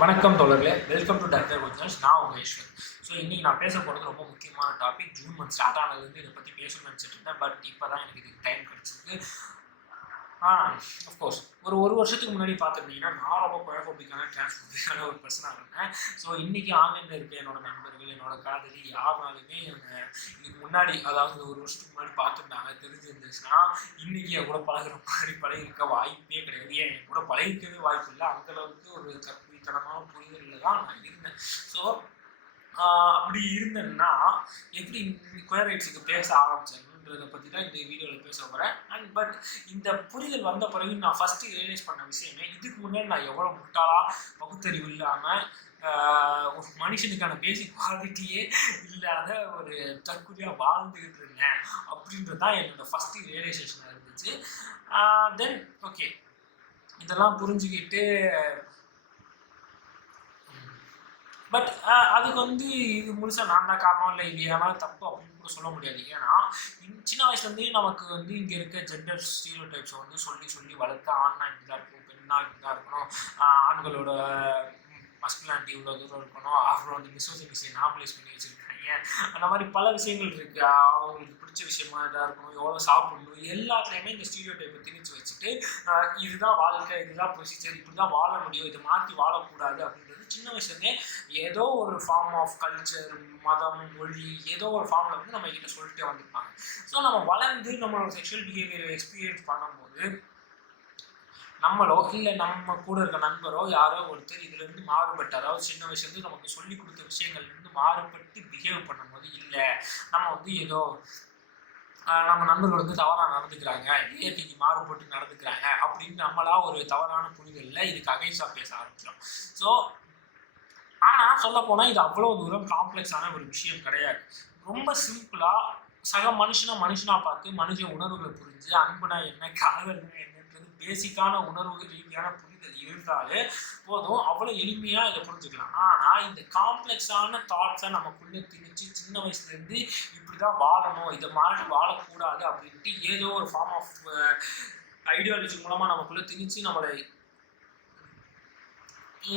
வணக்கம் தோழர்களே, welcome to doctor originals. நான் உங்கள் ஈஸ்வர். ஸோ இன்றைக்கி நான் பேச போகிறது ரொம்ப முக்கியமான டாபிக். ஜூன் மந்த் ஸ்டார்ட் ஆனதுலேருந்து இதை பற்றி பேசணும்னு நினச்சிட்டு இருந்தேன். பட் இப்போ தான் எனக்கு இதுக்கு டைம் கிடச்சிருக்கு. அஃப்கோர்ஸ் ஒரு வருஷத்துக்கு முன்னாடி பார்த்துருந்தீங்கன்னா நான் ரொம்ப குழப்பபிக்கான டிரான்ஸ்போபிக்கான ஒரு பர்சனாக இருந்தேன். ஸோ இன்றைக்கி ஆன்லைனில் இருக்க என்னோட நண்பர்கள், என்னோட காதலி யாருனாலுமே இதுக்கு முன்னாடி, அதாவது ஒரு வருஷத்துக்கு முன்னாடி பார்த்துருந்தாங்க, தெரிஞ்சிருந்துச்சுன்னா இன்றைக்கி என் கூட பழகிற மாதிரி பழகிருக்க வாய்ப்பே கிடையாது. என் கூட பழகிருக்கவே வாய்ப்பு இல்லை. அந்தளவுக்கு ஒரு கற்பித்தனமான புரிதலில் தான் நான் இருந்தேன். ஸோ அப்படி இருந்தேன்னா எப்படி குயரைட்ஸுக்கு பேச ஆரம்பிச்சேன்றதை பற்றி தான் இந்த வீடியோவில் பேச போகிறேன். பட் இந்த புரிதல் வந்த பிறகு நான் ஃபஸ்ட்டு ரியலைஸ் பண்ண விஷயமே, இதுக்கு முன்னாடி நான் எவ்வளோ முட்டாளாக பகுத்தறிவு இல்லாமல் ஒரு மனுஷனுக்கான பேசிக் குவாலிட்டியே இல்லாத ஒரு தற்கொலையாக வாழ்ந்துக்கிட்டு இருந்தேன் அப்படின்றது தான் என்னோட ஃபஸ்ட்டு ரியலைசேஷனாக இருந்துச்சு. தென் ஓகே, இதெல்லாம் புரிஞ்சுக்கிட்டு பட் அதுக்கு இது முழுசாக நான் தான் காரணம் இல்லை, இது ஏன்னா தப்பு அப்படின்னு கூட சொல்ல முடியாது. ஏன்னா சின்ன வயசுலேருந்தே நமக்கு இங்கே இருக்க ஜெண்டர் ஸ்டீரியோடைப்ஸை சொல்லி வளர்த்து ஆண்னா இப்படி தான் இருக்கும், பெண்ணா இப்படி தான் இருக்கணும், ஆண்களோட மஸ்குலானிட்டி இவ்வளோ தூரம் இருக்கணும், அப்புறம் மிசோஜினிஸை நார்மலைஸ் பண்ணி வச்சுருக்காங்க. அந்த மாதிரி பல விஷயங்கள் இருக்குது. அவங்களுக்கு பிடிச்ச விஷயமா இதாக இருக்கணும், எவ்வளோ சாப்பிடணும், எல்லாத்துலேயுமே இந்த ஸ்டீரியோடைப்பை திணிச்சு வச்சுட்டு இதுதான் வாழ்க்கை, இதுதான் ப்ரொசீஜர், இப்படி தான் வாழ முடியும், இதை மாற்றி வாழக்கூடாது அப்படின்றது சின்ன வயசுலேருந்தே ஏதோ ஒரு ஃபார்ம் ஆஃப் கல்ச்சர், மதம், மொழி, ஏதோ ஒரு ஃபார்மில் நம்ம கிட்ட சொல்லிட்டே வந்திருப்பாங்க. ஸோ நம்ம வளர்ந்து நம்மளோட செக்ஷுவல் பிஹேவியரை எக்ஸ்பீரியன்ஸ் பண்ணும்போது நம்மளோ இல்லை நம்ம கூட இருக்க நண்பரோ யாரோ ஒருத்தர் இதுலேருந்து மாறுபட்டு, அதாவது சின்ன வயசுலேருந்து நமக்கு சொல்லி கொடுத்த விஷயங்கள்லேருந்து மாறுபட்டு பிஹேவ் பண்ணும்போது, இல்லை நம்ம ஏதோ நம்ம நண்பர்கள் தவறாக நடந்துக்கிறாங்க, இயற்கைக்கு மாறுபட்டு நடந்துக்கிறாங்க அப்படின்னு நம்மளா ஒரு தவறான புரிதலில் இதுக்கு அகைன்ஸ்டாக பேச ஆரம்பிச்சிடும். ஸோ ஆனால் சொல்ல போனால் இது அவ்வளோ தூரம் காம்ப்ளெக்ஸான ஒரு விஷயம் கிடையாது. ரொம்ப சிம்பிளாக சக மனுஷனாக பார்த்து மனுஷ உணர்வுகளை புரிஞ்சு அன்புனா என்ன, காதல்னா என்னன்றது பேசிக்கான உணர்வு ரீதியான புரிதல் இருந்தாலே போதும், அவ்வளோ எளிமையாக இதை புரிஞ்சுக்கலாம். ஆனால் இந்த காம்ப்ளெக்ஸான தாட்ஸை நமக்குள்ளே திணிச்சு சின்ன வயசுலேருந்து இப்படி தான் வாழணும், இதை மாதிரி வாழக்கூடாது அப்படின்ட்டு ஏதோ ஒரு ஃபார்ம் ஆஃப் ஐடியாலஜி மூலமாக நமக்குள்ளே திணிச்சு நம்மளை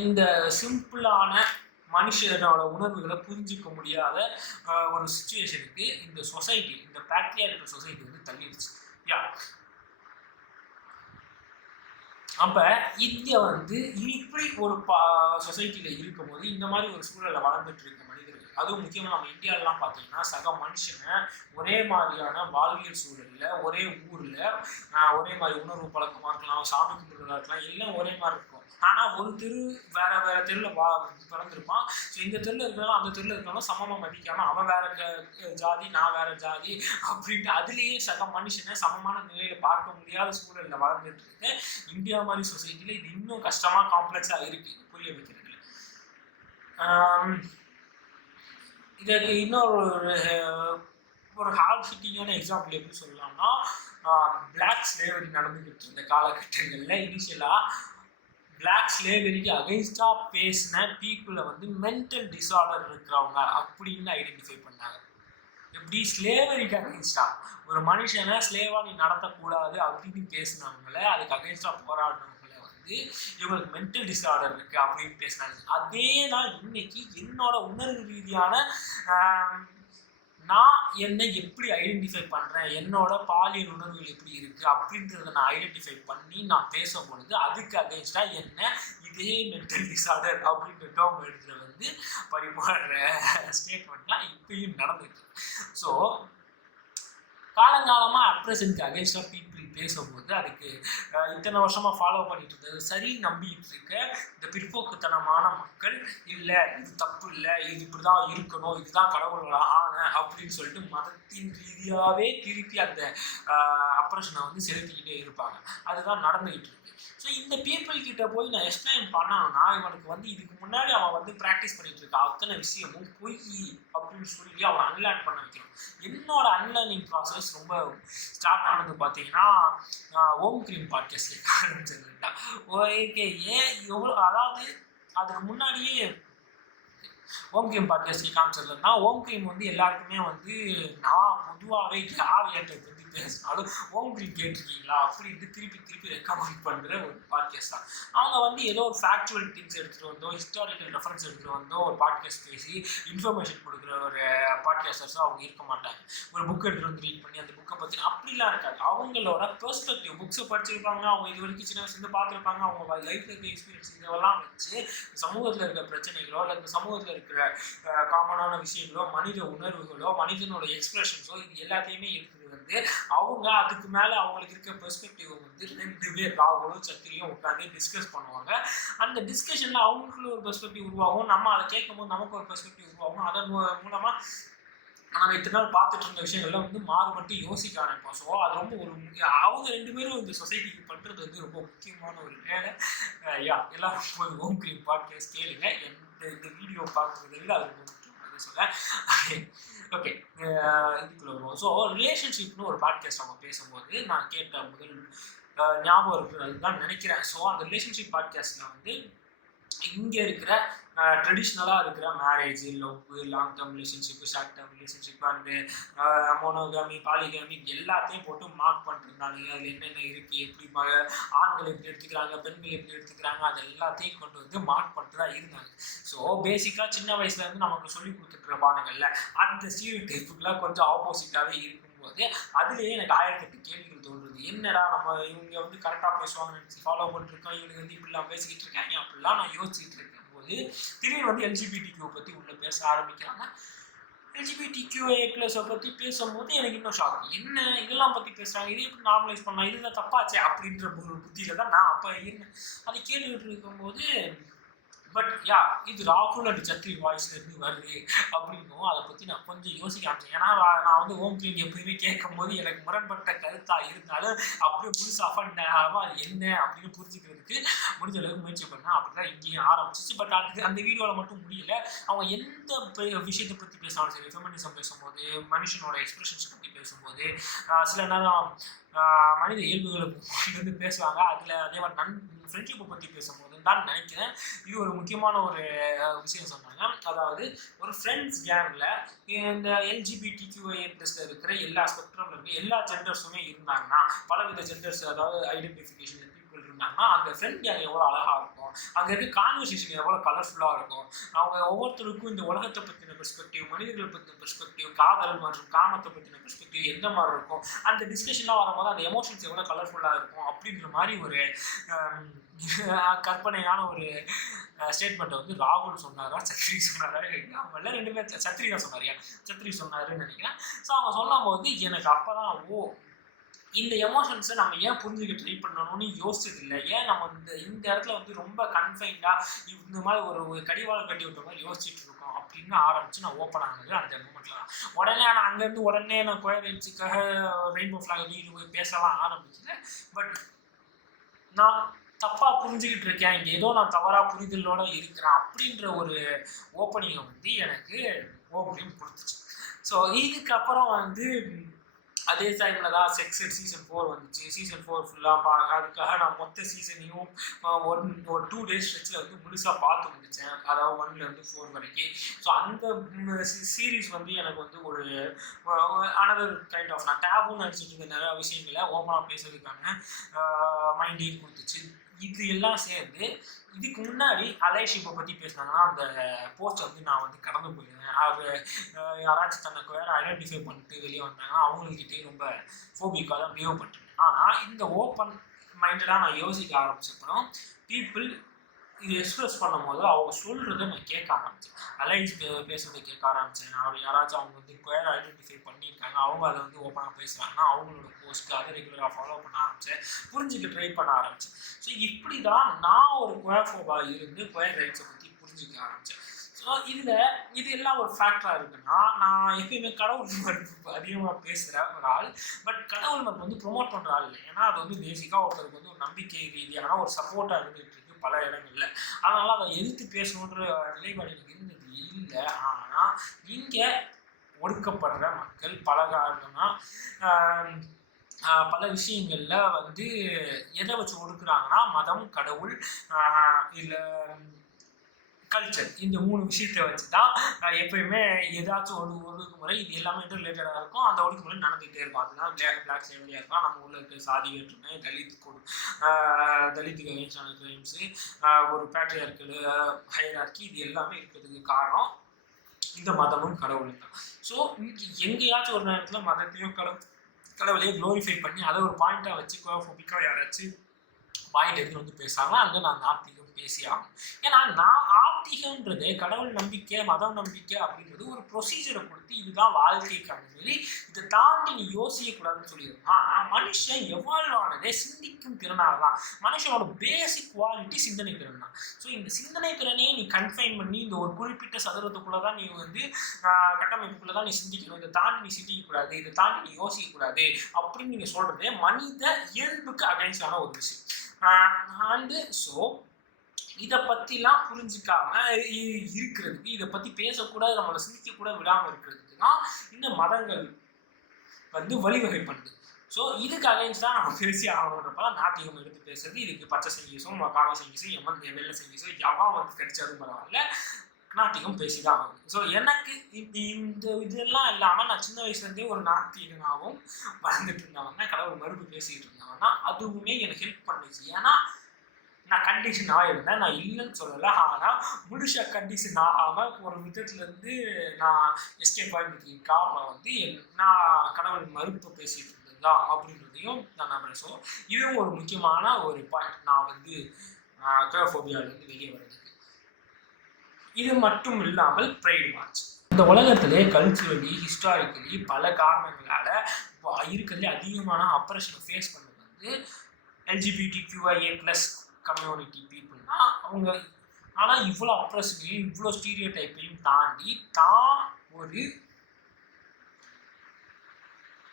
இந்த சிம்பிளான மனுஷனோட உணர்வுகளை புரிஞ்சிக்க முடியாத ஒரு சுச்சுவேஷனுக்கு இந்த சொசைட்டி, இந்த பேட்ரியார்கல் சொசைட்டி தள்ளிடுச்சு. அப்போ இந்தியா இப்படி ஒரு சொசைட்டியில் இருக்கும்போது இந்த மாதிரி ஒரு சூழலில் வளர்ந்துட்டு இருக்க மனிதர்கள், அதுவும் முக்கியமாக நம்ம இந்தியாவிலாம் பார்த்தீங்கன்னா சக மனுஷனை ஒரே மாதிரியான வாழ்வியல் சூழலில், ஒரே ஊரில், ஒரே மாதிரி உணர்வு பழக்கமாக இருக்கலாம், சாமி கும்பிடுறதா இருக்கலாம், எல்லாம் ஒரே மாதிரி இருக்கும். ஆனால் ஒரு தெரு வேற தெருவில் பிறந்திருப்பான். ஸோ இந்த தெருவில் இருக்கிறாலும் அந்த தெருவில் இருக்கிறாலும் சமமாக மதிக்காமல் அவன் வேற ஜாதி, நான் வேற ஜாதி அப்படின்ட்டு அதுலேயே சக மனுஷனை சமமான நிலையில் பார்க்க முடியாத சூழலில் வளர்ந்துட்டு இருக்கு. இந்தியா மாதிரி சொசைட்டியில் இது இன்னும் கஷ்டமாக காம்ப்ளெக்ஸாக இருக்குது புரிய வைக்கிறது. இதுக்கு இன்னொரு ஹார்ட் ஹிட்டிங்கான எக்ஸாம்பிள் எப்படி சொல்லலாம்னா, பிளாக் ஸ்லேவரி நடந்துக்கிட்டு இருந்த காலகட்டங்களில் இனிஷியலாக பிளாக் ஸ்லேவரிக்கு அகைன்ஸ்டாக பேசின பீப்புளை மென்டல் டிஸார்டர் இருக்கிறவங்க அப்படின்னு ஐடென்டிஃபை பண்ணாங்க. எப்படி ஸ்லேவரிக்கு அகைன்ஸ்டாக ஒரு மனுஷனை ஸ்லேவாக நீ நடத்தக்கூடாது அப்படின்னு பேசினவங்கள, அதுக்கு அகைன்ஸ்டாக போராடினவங்களை இவங்களுக்கு மென்டல் டிஸார்டர் இருக்குது அப்படின்னு பேசினாங்க. அதே தான் இன்னைக்கு என்னோட உணர்வு ரீதியான நான் என்னை எப்படி ஐடென்டிஃபை பண்ணுறேன், என்னோட பாலியல் உணர்வுகள் எப்படி இருக்குது அப்படின்றத நான் ஐடென்டிஃபை பண்ணி நான் பேசும்பொழுது அதுக்கு அகைன்ஸ்டாக என்ன இதே மென்டல் டிஸார்டர் அப்படின்ற டேர்ம் எடுத்துல பரிமாறுற ஸ்டேட்மெண்ட்லாம் இப்பயும் நடந்துருக்கு. ஸோ காலங்காலமாக அப்ரசன்ட்க்கு அகைன்ஸ்டாக பீப்புள் பேசும்போது அதுக்கு இத்தனை வருஷமாக ஃபாலோ பண்ணிட்டு இருந்தது சரி நம்பிக்கிட்டு இருக்க இந்த பிற்போக்குத்தனமான மக்கள், இல்லை இது தப்பு இல்லை, இது இப்படி தான் இருக்கணும், இதுதான் கடவுளோட ஆணை அப்படின்னு சொல்லிட்டு மதத்தின் ரீதியாகவே திருப்பி அந்த அப்ரஷனை செலுத்திக்கிட்டே இருப்பாங்க. அதுதான் நடந்துக்கிட்டு இருக்கு. ஸோ இந்த பீப்புள் கிட்ட போய் நான் எக்ஸ்பிளைன் பண்ணணும்னா இவனுக்கு இதுக்கு முன்னாடி அவன் ப்ராக்டிஸ் பண்ணிட்டு இருக்க அத்தனை விஷயமும் பொய் அப்படின்னு சொல்லி அவன் அன்லேர்ன் பண்ண வைக்கணும். என்னோட அன்லேர்னிங் ப்ராசஸ் ரொம்ப ஸ்டார்ட் ஆனது பார்த்தீங்கன்னா ஓம் கிரீம் பாட்காஸ்ட்ல ஆரம்பிச்சதுண்டா. ஓகே, ஏன் எவ்வளோ, அதாவது அதுக்கு முன்னாடியே ஓம் கிரீம் பாட்காஸ்ட்ல காமிச்சதுன்னா ஓம் கிரீம் எல்லாருக்குமே நான் பொதுவாகவே யார் ஏற்றது பேசினாலும் ஓம் கிரீன் கேட்டிருக்கீங்களா அப்படின்ட்டு திருப்பி ரெக்கமெண்ட் பண்ணுற ஒரு பாட்காஸ்ட் தான். அவங்க வந்து ஏதோ ஒரு ஃபேக்சுவல் திங்ஸ் எடுத்துகிட்டு வந்தோ ஹிஸ்டாரிக்கல் ரெஃபரன்ஸ் எடுத்துகிட்டு வந்தோ ஒரு பாட்காஸ்ட் பேசி இன்ஃபர்மேஷன் கொடுக்குற ஒரு பாட்காஸ்டர்ஸும் அவங்க இருக்க மாட்டாங்க. ஒரு புக் எடுத்துகிட்டு வந்து ரீட் பண்ணி அந்த புக்கை பற்றி அப்படிலாம் இருக்காது. அவங்களோட பெர்ஸ்பெக்டிவ் புக்ஸை படிச்சிருப்பாங்க, அவங்க இது வரைக்கும் சின்ன வயசுலேருந்து பார்த்துருப்பாங்க, அவங்க லைஃப்பில் இருக்க எக்ஸ்பீரியன்ஸ் இதெல்லாம் வச்சு சமூகத்தில் இருக்கிற பிரச்சனைகளோ இல்லை இந்த சமூகத்தில் இருக்கிற காமனான விஷயங்களோ மனித உணர்வுகளோ மனிதனோட எக்ஸ்பிரஷன்ஸோ இது எல்லாத்தையுமே எடுத்துகிட்டு வந்து அவங்க அதுக்கு மேலே அவங்களுக்கு இருக்க பெர்ஸ்பெக்டிவ் வந்து 2 பேர் ராகுலும் சத்திரியும் உட்காந்து டிஸ்கஸ் பண்ணுவாங்க. அந்த டிஸ்கஷனில் அவங்களுக்குள்ள ஒரு பெர்ஸ்பெக்டிவ் உருவாகும், நம்ம அதை கேட்கும் போது நமக்கு ஒரு பெர்ஸ்பெக்டிவ் உருவாகும். அதன் மூலமாக நம்ம இத்தனை நாள் பார்த்துட்டு இருந்த விஷயங்கள்லாம் வந்து மாறுபட்டு யோசிக்க ஆரம்பிப்போம். ஸோ அது ரொம்ப ஒரு அவங்க 2 பேரும் இந்த சொசைட்டிக்கு பண்ணுறது வந்து ரொம்ப முக்கியமான ஒரு வேலை. எல்லாரும் போய் ஓம் கிரீன் பாட்காஸ்ட் கேளுங்க. இந்த வீடியோ பார்க்குறத விட அது ரொம்ப முக்கியமானது சொல்ல. ஓகே, இதுக்குள்ள வருவோம். ஸோ ரிலேஷன்ஷிப்னு ஒரு பாட்காஸ்ட் அவங்க பேசும்போது நான் கேட்ட முதல் ஞாபகம் இருக்குது அதுதான் நினைக்கிறேன். ஸோ அந்த ரிலேஷன்ஷிப் பாட்காஸ்ட்டில் வந்து இங்கே இருக்கிற ட்ரெடிஷ்னலாக இருக்கிற marriage, love, long term relationship, short term relationship and monogamy, polygamy எல்லாத்தையும் போட்டு மார்க் பண்ணிருந்தாங்க. அதில் என்னென்ன இருக்குது, எப்படி ஆண்கள் எப்படி எடுத்துக்கிறாங்க, பெண்கள் எப்படி எடுத்துக்கிறாங்க, அது எல்லாத்தையும் கொண்டு வந்து மார்க் பண்ணிட்டு தான் இருந்தாங்க. ஸோ பேசிக்காக சின்ன வயசுலேருந்து நமக்கு சொல்லி கொடுத்துட்டு பானுங்கள்ல அந்த ஸ்டீரியோ டைப்புக்கெலாம் கொஞ்சம் ஆப்போசிட்டாகவே இருக்கும்போது அதுலேயே எனக்கு 1008 கேள்விகள் தோன்றுது. என்னடா நம்ம இவங்க வந்து கரெக்டாக பேசுவாங்கன்னு நினச்சி ஃபாலோ பண்ணிருக்கோம், இவங்க வந்து இப்படிலாம் பேசிக்கிட்டு இருக்காங்க அப்படிலாம் நான் யோசிச்சுட்டு இருக்கேன் போது திடீர்னு வந்து எல்ஜிபிடிக்யூ பற்றி உள்ள பேச ஆரம்பிக்கிறாங்க. LGBTQIA+ பற்றி பேசும்போது எனக்கு இன்னும் ஷாக். என்ன இதெல்லாம் பற்றி பேசுகிறாங்க, இதே எப்படி நார்மலைஸ் பண்ணலாம், இதுதான் தப்பாச்சே அப்படின்ற ஒரு புத்தியில் தான் நான் அப்போ இருந்தேன். அதை கேட்டுக்கிட்டு இருக்கும்போது பட் இது ராகுல் அண்ட் சத்ரி வாய்ஸ்லேருந்து வருது அப்படின்னும் அதை பற்றி நான் கொஞ்சம் யோசிக்க ஆரம்பிச்சேன். ஏன்னா நான் வந்து ஓம் கிரீன் எப்பயுமே கேட்கும் போது எனக்கு முரண்பட்ட கருத்தாக இருந்தாலும் அப்படியே முழுசாக அஃபண்ட் ஆகாமல் அது என்ன அப்படின்னு புரிஞ்சுக்கிறதுக்கு முடிஞ்ச அளவுக்கு முயற்சி பண்ணேன். அப்படி தான் இங்கேயும் ஆரம்பிச்சிச்சு. பட் அதுக்கு அந்த வீடியோவில் மட்டும் முடியல. அவங்க எந்த விஷயத்தை பற்றி பேசினாலும் சரி, ஃபெமினிசம் பேசும்போது, மனுஷனோட எக்ஸ்பிரஷன்ஸ் பற்றி பேசும்போது, சில நேரம் மனித இயல்புகளை வந்து பேசுவாங்க. அதில் அதே மாதிரி ஃப்ரெண்ட்ஷிப்பை பற்றி பேசும்போது தான் நினைக்கிறேன் இது ஒரு முக்கியமான ஒரு விஷயம் சொன்னாங்க. அதாவது ஒரு ஃப்ரெண்ட்ஸ் கேங்கில் இந்த LGBTQIA+ இருக்கிற எல்லா ஸ்பெக்ட்ரமில் இருக்கிற எல்லா ஜெண்டர்ஸுமே இருந்தாங்கன்னா, பலவித ஜெண்டர்ஸ் அதாவது ஐடென்டிஃபிகேஷன் பீப்புள் இருந்தாங்கன்னா அந்த ஃப்ரெண்ட் கேங் எவ்வளோ அழகாக இருக்கும், அங்கே இருக்க கான்வர்சேஷன் எவ்வளோ கலர்ஃபுல்லாக இருக்கும். அவங்க ஒவ்வொருத்தருக்கும் இந்த உலகத்தை பற்றின பெர்ஸ்பெக்டிவ், மனிதர்களை பற்றின பெர்ஸ்பெக்டிவ், காதல் மற்றும் காமத்தை பற்றின பெர்ஸ்பெக்டிவ் எந்த மாதிரி இருக்கும், அந்த டிஸ்கஷன்லாம் வரும்போது அந்த எமோஷன்ஸ் எவ்வளோ கலர்ஃபுல்லாக இருக்கும் அப்படின்ற மாதிரி ஒரு கற்பனையான ஒரு ஸ்டேட்மெண்ட்டை வந்து ராகுல் சொன்னாரா சத்ரி சொன்னாரா இல்லை 2 பேர் சத்ரி தான் சொன்னாரியா சத்ரி சொன்னாருன்னு நினைக்கிறேன். ஸோ அவங்க சொல்லும் போது எனக்கு அப்போ தான் இந்த எமோஷன்ஸை நம்ம ஏன் புரிஞ்சுக்க ட்ரை பண்ணணும்னு யோசிச்சது இல்லை. ஏன் நம்ம இந்த இடத்துல வந்து ரொம்ப கன்ஃபைன்டாக இந்த மாதிரி ஒரு கடிவாளம் கட்டி விட்ட மாதிரி யோசிச்சுட்டு இருக்கோம் அப்படின்னு ஆரம்பிச்சு நான் ஓப்பன் ஆனது அந்த மூமெண்ட்டில் தான். உடனே நான் அங்கேருந்து நான் கோயர் ரைட்ஸுக்காக ரெயின்போ ஃப்ளாக் வீடு போய் பேசலாம் ஆரம்பிச்சேன். பட் நான் தப்பாக புரிஞ்சுக்கிட்டு இருக்கேன், இங்கே ஏதோ நான் தவறாக புரிதலோடு இருக்கிறேன் அப்படின்ற ஒரு ஓப்பனிங்கை வந்து எனக்கு ஓப்பனிங் கொடுத்துச்சு. ஸோ இதுக்கப்புறம் வந்து அதே டைமில் தான் செக்ஸட் சீசன் 4 வந்துச்சு. சீசன் 4 ஃபுல்லாக அதுக்காக நான் மொத்த சீசனையும் ஒரு 2 days ஸ்ட்ரெச்சில் வந்து முழுசாக பார்த்து முடித்தேன். அதாவது 1 to 4 வரைக்கும். ஸோ அந்த சீரீஸ் வந்து எனக்கு வந்து ஒரு அனதர் கைண்ட் ஆஃப் நான் டேபுன்னு நினச்சிட்டு இருந்த நிறையா விஷயங்களை ஓப்பனாக பேசுறதுக்கான மைண்டையும் கொடுத்துச்சு. இது எல்லாம் சேர்ந்து இதுக்கு முன்னாடி அலைஷிப்பை பற்றி பேசினாங்கன்னா அந்த போஸ்ட்டை வந்து நான் வந்து கடந்து போயிடுவேன். அது யாராச்சும் தனக்கு வேறு ஐடென்டிஃபை பண்ணிட்டு வெளியே வந்தாங்கன்னா அவங்கக்கிட்டே ரொம்ப ஃபோபிக்காக தான் பிஹேவ் பண்ணிட்டேன். ஆனால் இந்த ஓப்பன் மைண்டடாக நான் யோசிக்க ஆரம்பிச்சப்பறம் பீப்புள் இது எக்ஸ்ப்ரெஸ் பண்ணும் போது அவங்க சொல்கிறத நான் கேட்க ஆரம்பித்தேன். அலைன்ஸ் பேசுறதை கேட்க ஆரம்பித்தேன். அவர் யாராச்சும் அவங்க வந்து குயர் ஐடென்டிஃபை பண்ணியிருக்காங்க, அவங்க அதை வந்து ஓப்பனாக பேசுகிறாங்கன்னா அவங்களோட போஸ்ட்டு அதை ரெகுலராக ஃபாலோ பண்ண ஆரம்பித்தேன், புரிஞ்சுக்க ட்ரை பண்ண ஆரம்பித்தேன். ஸோ இப்படி தான் நான் ஒரு குயர்ஃபோபாக இருந்து குயர் ரைட்ஸை பற்றி புரிஞ்சுக்க ஆரம்பித்தேன். ஸோ இது எல்லாம் ஒரு ஃபேக்டராக இருக்குன்னா நான் எப்பயுமே கடவுள் மறுப்பு அதிகமாக பேசுகிற ஒரு ஆள். பட் கடவுள் மறுப்பு வந்து ப்ரொமோட் பண்ணுற ஆள் இல்லை. ஏன்னா அது வந்து பேசிக்காக ஒருத்தருக்கு வந்து ஒரு நம்பிக்கை ரீதியான ஒரு சப்போர்ட்டாக இருந்துகிட்டு இருக்கு பல இடங்கள்ல. அதனால அதை எதிர்த்து பேசணுன்ற நிலைப்பாடு எனக்கு இருந்தது இல்லை. ஆனால் இங்கே ஒடுக்கப்படுற மக்கள் பல காரணமாக பல விஷயங்கள்ல வந்து எதை வச்சு ஒடுக்குறாங்கன்னா மதம், கடவுள், இல்லை கல்ச்சர், இந்த 3 விஷயத்த வச்சு தான் எப்பயுமே ஏதாச்சும் ஒரு ஒழுங்குமுறை இது எல்லாமே இன்டர் ரிலேட்டடாக இருக்கும். அந்த ஒழுங்குமுறை நடந்துகிட்டே இருக்கும். அதுதான் பிளாக் சேவலியாக இருக்கலாம், நம்ம ஊரில் இருக்க சாதி வேற்றுமை, தலித்துக்கு அகெயின்ஸ்டான கிரைம்ஸு, ஒரு பேட்ரியார்க்கல் ஹையரார்க்கி, இது எல்லாமே இருக்கிறதுக்கு காரணம் இந்த மதமும் கடவுளும் தான். ஸோ எங்கேயாச்சும் ஒரு நேரத்தில் மதத்தையும் கடவுளையும் க்ளோரிஃபை பண்ணி அதை ஒரு பாயிண்டாக வச்சு கோஃபோபிக்காக யாராச்சும் பாயிண்ட் எடுத்து வந்து பேசுகிறாங்க, அங்கே நான் நாத்திகம் பேசி ஆகும். ஏன்னா நான் ஆத்திகம்ன்றது கடவுள் நம்பிக்கை மதம் நம்பிக்கை அப்படின்றது ஒரு ப்ரொசீஜரை கொடுத்து இதுதான் வாழ்க்கைக்கான சொல்லி இதை தாண்டி நீ யோசிக்கக்கூடாதுன்னு சொல்லிடுறோம். ஆனால் மனுஷன் எவால்வ் ஆனதே சிந்திக்கும் திறனால தான். மனுஷனோட பேசிக் குவாலிட்டி சிந்தனை திறன் தான். ஸோ இந்த சிந்தனை திறனையே நீ கன்ஃபைன் பண்ணி இந்த ஒரு குறிப்பிட்ட சதுரத்துக்குள்ளே தான் நீ வந்து கட்டமைப்புக்குள்ளே தான் நீ சிந்திக்கணும், இதை தாண்டி நீ சிந்திக்கக்கூடாது, இதை தாண்டி நீ யோசிக்கக்கூடாது அப்படின்னு நீங்கள் சொல்கிறது மனித இயல்புக்கு அகைன்ஸ்டான ஒரு விஷயம். அண்டு ஸோ இதை பற்றிலாம் புரிஞ்சிக்காம இருக்கிறதுக்கு, இதை பற்றி பேசக்கூட நம்மளை சிந்திக்கக்கூட விடாமல் இருக்கிறதுக்கு தான் இந்த மதங்கள் வந்து வழிவகை பண்ணுது. ஸோ இதுக்கு அகைன்ஸ்ட் தான் நம்ம பேசி ஆகணுன்றப்ப நாத்திகம் எடுத்து பேசுறது. இதுக்கு பச்சை சங்கீசம் காவி சங்கீசம் வெள்ளை சங்கீசம் எவன் வந்து கிடைச்சாலும் பரவாயில்ல, நாத்திகம் பேசிதான் ஆகும். ஸோ எனக்கு இந்த இதெல்லாம் இல்லாமல் நான் சின்ன வயசுலேருந்தே ஒரு நாத்திகனாகவும் வளர்ந்துட்டு இருந்தவன்னா, கடவுள் மறுப்பு பேசிக்கிட்டு இருந்தவன்னா, அதுவுமே எனக்கு ஹெல்ப் பண்ணுச்சு. ஏன்னா நான் கண்டிஷன் ஆகிருந்தேன், நான் இல்லைன்னு சொல்லலை. ஆனால் முழுசா கண்டிஷன் ஆகாமல் ஒரு விதத்துலேருந்து நான் எஸ்கேப் ஆகிட்டு காரணம் வந்து நான் கடவுள் மறுப்பு பேசிகிட்டு இருந்ததா அப்படின்றதையும் நான் நம்புறேன். ஸோ இதுவும் ஒரு முக்கியமான ஒரு பாயிண்ட் நான் வந்து கோஃபோபியாவிலேருந்து வெளியே வர்றதுக்கு. இது மட்டும் இல்லாமல் ப்ரைட் மார்ச் இந்த உலகத்திலே கல்ச்சுரலி ஹிஸ்டாரிக்கலி பல காரணங்களால் இருக்கிறதுலே அதிகமான அப்ரேஷனை ஃபேஸ் பண்ணது வந்து LGBTQIA+ கம்யூனிட்டி பீப்புள்னா அவங்க. ஆனால் இவ்வளோ அப்ரேஷனையும் இவ்வளோ ஸ்டீரியோ டைப்பையும் தாண்டி தான் ஒரு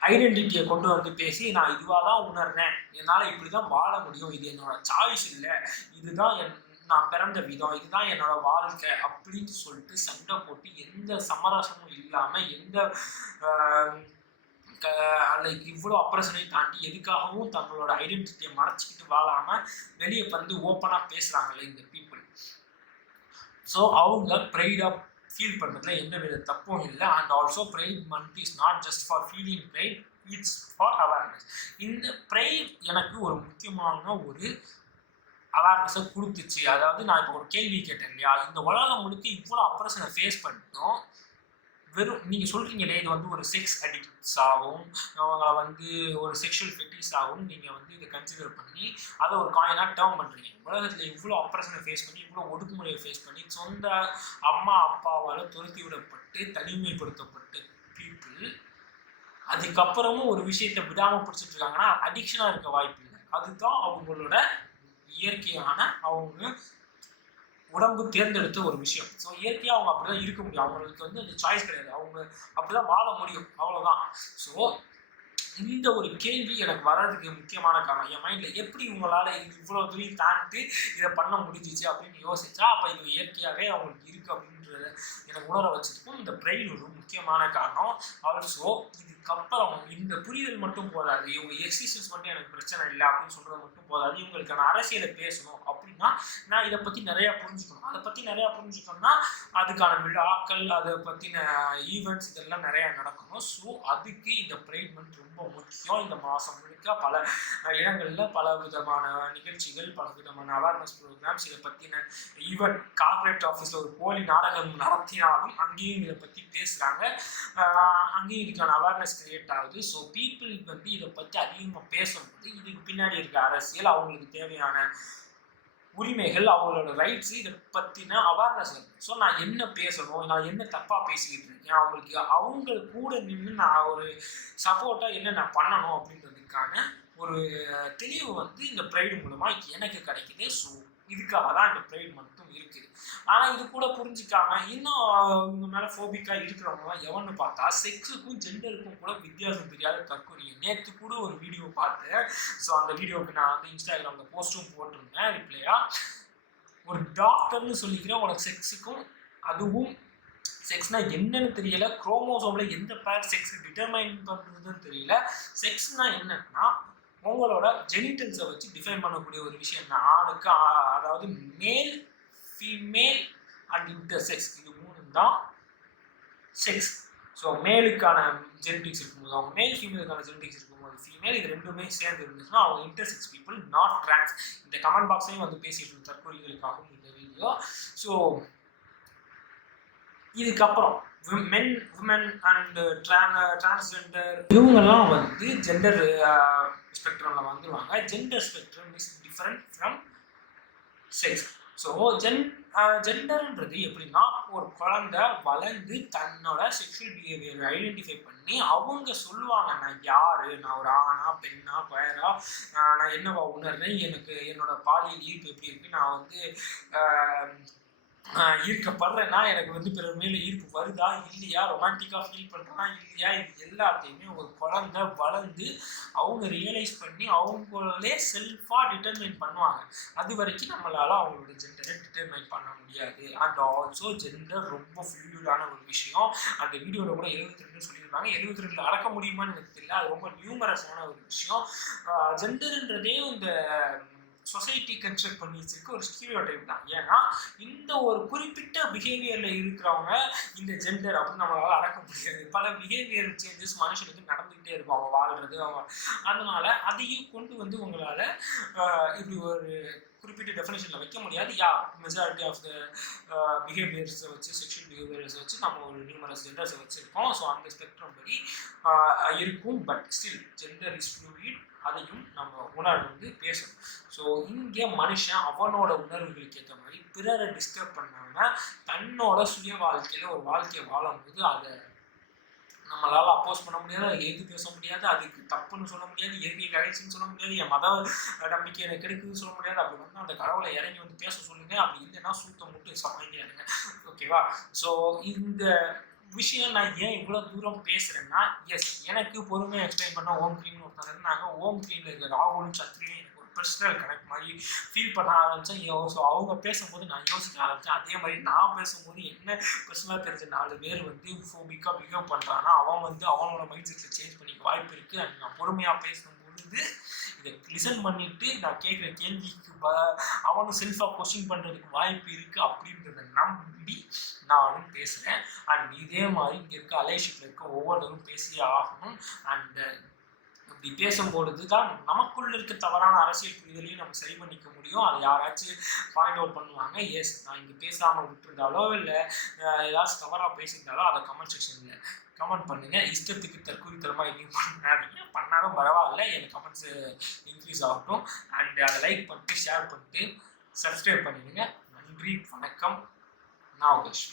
ஐடென்டிட்டியை கொண்டு வந்து பேசி நான் இதுவாக தான் உணர்றேன், என்னால் இப்படி தான் வாழ முடியும், இது என்னோட சாய்ஸ் இல்லை, இதுதான் நான் பிறந்த விதம், இதுதான் என்னோட வாழ்க்கை அப்படின்னு சொல்லிட்டு சண்டை போட்டு எந்த சமரசமும் இல்லாமல் எந்த லைக் இவ்வளோ அப்ரேஷனையும் தாண்டி எதுக்காகவும் தங்களோட ஐடென்டிட்டியை மறைச்சிக்கிட்டு வாழாமல் வெளியே வந்து ஓப்பனாக பேசுகிறாங்களே இந்த பீப்புள். ஸோ அவங்க ப்ரைடாக ஃபீல் பண்ணுறதுல எந்த வித தப்பும் இல்லை. And also pride month is not just for feeling pride, it's for awareness. இந்த ப்ரைட் எனக்கு ஒரு முக்கியமான ஒரு அவேர்னஸை கொடுத்துச்சு. அதாவது நான் இப்போ ஒரு கேள்வி கேட்டேன் இல்லையா, இந்த உலகம் முழுக்க இவ்வளோ அப்ரேஷனை ஃபேஸ் பண்ணிட்டோம், வெறும் நீங்கள் சொல்கிறீங்களே இது வந்து ஒரு செக்ஸ் அடிக்ட்ஸாகவும் அவங்கள வந்து ஒரு செக்ஷுவல் ஃபெட்டிஸாகவும் நீங்கள் வந்து இதை கன்சிடர் பண்ணி அதை ஒரு காயினாக டேர்ம் பண்ணுறீங்க. உலகத்தில் இவ்வளோ ஆப்ரேஷனை ஃபேஸ் பண்ணி இவ்வளோ ஒடுக்குமுறையை ஃபேஸ் பண்ணி சொந்த அம்மா அப்பாவால் துரத்தி விடப்பட்டு தனிமைப்படுத்தப்பட்ட பீப்புள் அதுக்கப்புறமும் ஒரு விஷயத்தை விடாமல் பிடிச்சிட்டு இருக்காங்கன்னா அடிக்ஷனாக இருக்க வாய்ப்பு இல்லை. அதுதான் அவங்களோட இயற்கையான அவங்க உடம்பு தேர்ந்தெடுத்த ஒரு விஷயம். ஸோ இயற்கையாக அவங்க அப்படி தான் இருக்க முடியும், அவங்களுக்கு வந்து அந்த சாய்ஸ் கிடையாது, அவங்க அப்படி தான் வாழ முடியும், அவ்வளோதான். ஸோ இந்த ஒரு கேள்வி எனக்கு வர்றதுக்கு முக்கியமான காரணம் என் மைண்டில் எப்படி இவங்களால் இது இவ்வளோ தூரம் தாண்டி இதை பண்ண முடிஞ்சிச்சு அப்படின்னு யோசிச்சா அப்போ இது இயற்கையாகவே அவங்களுக்கு இருக்குது அப்படின்றத எனக்கு உணர வச்சதுக்கும் இந்த பிரெயின் ஒரு முக்கியமான காரணம். ஆல்சோ இதுக்கப்புறம் இந்த புரிதல் மட்டும் போதாது, இவங்க எக்ஸிஸ்டன்ஸ் மட்டும் எனக்கு பிரச்சனை இல்லை அப்படின்னு சொல்கிறது மட்டும் போதாது, இவங்களுக்கான அரசியலை பேசணும் அப்படின்னா நான் இதை பற்றி நிறையா புரிஞ்சுக்கணும். அதை பற்றி நிறையா புரிஞ்சுக்கணும்னா அதுக்கான விழாக்கள் அதை பற்றின ஈவெண்ட்ஸ் இதெல்லாம் நிறையா நடக்கணும். ஸோ அதுக்கு இந்த பிரெயின் மந்த் ரொம்ப முக்கியம். இந்த மாதம் முழுக்க பல இடங்களில் பல விதமான நிகழ்ச்சிகள், பல விதமான அவேர்னஸ் ப்ரோக்ராம்ஸ், இதை பற்றின ஈவன் கார்பரேட் ஆஃபீஸில் ஒரு போலி நாடகம் நடத்தினாலும் அங்கேயும் இதை பற்றி பேசுகிறாங்க, அங்கேயும் இதுக்கான அவேர்னஸ் கிரியேட் ஆகுது. ஸோ பீப்புள் வந்து இதை பற்றி அதிகமாக பேசும்போது இதுக்கு பின்னாடி இருக்க அரசியல், அவங்களுக்கு தேவையான உரிமைகள், அவங்களோட ரைட்ஸு, இதை பற்றின அவேர்னஸ் இருக்குது. ஸோ நான் என்ன பேசணும், நான் என்ன தப்பாக பேசிக்கிட்டு இருக்கேன், அவங்களுக்கு அவங்க கூட நின்று நான் ஒரு சப்போர்ட்டாக என்ன நான் பண்ணணும் அப்படின்றதுக்கான ஒரு தெளிவு வந்து இந்த ப்ரைடு மூலமாக எனக்கு கிடைக்குது. ஸோ இதுக்காக தான் இந்த ப்ரைட் மட்டும் இருக்குது. ஆனால் இது கூட புரிஞ்சிக்காம இன்னும் இவங்க மேலே ஃபோபிக்காக இருக்கிறவங்கலாம் எவன்னு பார்த்தா செக்ஸுக்கும் ஜெண்டருக்கும் கூட வித்தியாசம் தெரியாத தற்கொலை. நேற்று கூட ஒரு வீடியோ பார்த்தேன். ஸோ அந்த வீடியோவுக்கு நான் வந்து இன்ஸ்டாகிராமில் போஸ்ட்டும் போட்டிருந்தேன் ரிப்ளையாக. ஒரு டாக்டர்னு சொல்லிக்கிறேன், உனக்கு செக்ஸுக்கும் அதுவும் செக்ஸ்னால் என்னன்னு தெரியல, குரோமோசோமில் எந்த பேர் செக்ஸ் டிட்டர்மைன் பண்ணுறதுன்னு தெரியல. செக்ஸ்னால் என்னன்னா உங்களோட ஜெனிட்டல்ஸை வச்சு டிஃபைன் பண்ணக்கூடிய ஒரு விஷயம் தான். ஆணுக்கு அதாவது மேல் ஃபீமேல் அண்ட் இன்டர்செக்ஸ். இது 3 தான் செக்ஸ். ஸோ மேலுக்கான ஜெனடிக்ஸ் இருக்கும்போது, அவங்க மேல் ஃபீமேலுக்கான ஜெனடிக்ஸ் இருக்கும்போது ஃபீமேல், இது ரெண்டுமே சேர்ந்து இருந்துச்சுன்னா அவங்க இன்டர்செக்ஸ் பீப்புள், நாட் ட்ரான்ஸ். இந்த கமெண்ட் பாக்ஸ்லையும் வந்து பேசிட்டு இருந்த தற்கொலைகளுக்காகவும் இந்த வீடியோ. ஸோ இதுக்கப்புறம் மென், உமன் அண்ட் டிரான்ஸ்ஜெண்டர் இவங்கெல்லாம் வந்து ஜெண்டர் ஸ்பெக்ட்ரமில் வந்துடுவாங்க. Gender spectrum is different from sex. So ஜெண்டர்ன்றது எப்படின்னா, ஒரு குழந்தை வளர்ந்து தன்னோட செக்ஷுவல் பிஹேவியரை ஐடென்டிஃபை பண்ணி அவங்க சொல்லுவாங்க, நான் யாரு, நான் ஒரு ஆணா பெண்ணா கொயரா, நான் என்னவா உணர்றேன், எனக்கு என்னோட பாலியல் ஈர்ப்பு எப்படி இருக்கு, நான் வந்து ஈர்க்கப்படுறேன்னா எனக்கு வந்து பிறர் மேலே ஈர்ப்பு வருதா இல்லையா, ரொமான்டிக்காக ஃபீல் பண்ணுறேன்னா இல்லையா, இது எல்லாத்தையுமே ஒரு குழந்தை வளர்ந்து அவங்க ரியலைஸ் பண்ணி அவங்களே செல்ஃபாக டிட்டர்மைன் பண்ணுவாங்க. அது வரைக்கும் நம்மளால் அவங்களோட ஜெண்டரை டிட்டர்மைன் பண்ண முடியாது. அண்ட் ஆல்சோ ஜெண்டர் ரொம்ப ஃப்ளூயிடான ஒரு விஷயம். அந்த வீடியோவில் கூட 72 சொல்லியிருக்காங்க. 72 அடக்க முடியுமான்னு எனக்கு தெரியல. அது ரொம்ப நியூமரஸான ஒரு விஷயம். ஜெண்டர்ன்றதே இந்த சொசைட்டி கன்ஸ்ட்ரக்ட் பண்ணி வச்சிருக்க ஒரு ஸ்டீரியோடைப் தான். ஏன்னா இந்த ஒரு குறிப்பிட்ட பிஹேவியரில் இருக்கிறவங்க இந்த ஜெண்டர் அப்படின்னு நம்மளால் அடக்க முடியாது. பல பிஹேவியர் சேஞ்சஸ் மனுஷனுக்கு நடந்துக்கிட்டே இருக்கும் அவங்க வாழ்றது. அவங்க அதனால அதையும் கொண்டு வந்து உங்களால் இப்படி ஒரு குறிப்பிட்ட டெஃபினேஷனில் வைக்க முடியாது. மெஜாரிட்டி ஆஃப் த பிஹேவியர்ஸை வச்சு, செக்ஷுவல் பிஹேவியர்ஸை வச்சு நம்ம ஒரு நியூமரஸ் ஜெண்டர்ஸை வச்சுருக்கோம். ஸோ அந்த ஸ்பெக்ட்ரம் படி இருக்கும். But still gender is fluid. அதையும் நம்ம உணர்ந்து பேசணும். ஸோ இங்கே மனுஷன் அவனோட உணர்வுகளுக்கு ஏற்ற மாதிரி பிறரை டிஸ்டர்ப் பண்ணாமல் தன்னோட சுய வாழ்க்கையில் ஒரு வாழ்க்கையை வாழும்போது அதை நம்மளால் அப்போஸ் பண்ண முடியாது, அதை எது பேச முடியாது, அதுக்கு தப்புன்னு சொல்ல முடியாது, இயற்கை கடைசின்னு சொல்ல முடியாது, என் மத நம்பிக்கை எனக்கு கிடைக்குதுன்னு சொல்ல முடியாது. அப்படி வந்து அந்த கடவுளை இறங்கி வந்து பேச சொல்லுங்க. அப்படி இல்லைன்னா சூத்த முட்டு சமைங்க இருங்க. ஓகேவா? ஸோ இந்த விஷயம் நான் ஏன் இவ்வளோ தூரம் பேசுகிறேன்னா, எஸ் எனக்கு பொறுமையாக எக்ஸ்பிளைன் பண்ண ஓம் க்ரீம்னு ஒருத்தர் இருந்தாங்க. ஓம் க்ரீமில் இருக்கிற ராகுலும் சத்ரியும் எனக்கு ஒரு பர்சனல் கனெக்ட் மாதிரி ஃபீல் பண்ண ஆரம்பித்தேன். ஸோ அவங்க பேசும்போது நான் யோசிக்க ஆரம்பித்தேன். அதே மாதிரி நான் பேசும்போது என்ன பர்சனலாக தெரிஞ்ச 4 பேர் வந்து ஃபோபிக்காக பிஹேவ் பண்ணுறான்னா அவன் வந்து அவனோட மைண்ட் செட்டில் சேஞ்ச் பண்ணிக்க வாய்ப்பு இருக்குது. அண்ட் நான் பொறுமையாக பேசும்போது இதை லிசன் பண்ணிவிட்டு நான் கேட்குற கேள்விக்கு அவனும் செல்ஃபாக கொஸ்டின் பண்ணுறதுக்கு வாய்ப்பு இருக்குது அப்படின்றத நம்பி நானும் பேசுகிறேன். அண்ட் இதே மாதிரி இங்கே இருக்க அலைஷிப்பில் இருக்க ஒவ்வொருத்தரும் பேசியே ஆகணும். அண்ட் இப்படி பேசும்பொழுது தான் நமக்குள்ள இருக்க தவறான அரசியல் புரிதலையும் நம்ம சரி பண்ணிக்க முடியும். அதை யாராச்சும் பாயிண்ட் அவுட் பண்ணுவாங்க. எஸ், நான் இங்கே பேசாமல் விட்டுருந்தாலோ இல்லை ஏதாச்சும் தவறாக பேசியிருந்தாலோ அதை கமெண்ட் செக்ஷனில் கமெண்ட் பண்ணுங்கள். இஷ்டத்துக்கு தற்கொலைத்தனமாக எதையும் பண்ணாதீங்க. பண்ணாலும் பரவாயில்ல, எனக்கு கமெண்ட்ஸ் இன்க்ரீஸ் ஆகட்டும். அண்ட் அதை லைக் பண்ணிட்டு ஷேர் பண்ணிட்டு சப்ஸ்கிரைப் பண்ணிடுங்க. நன்றி, வணக்கம். நான் உகேஷ்.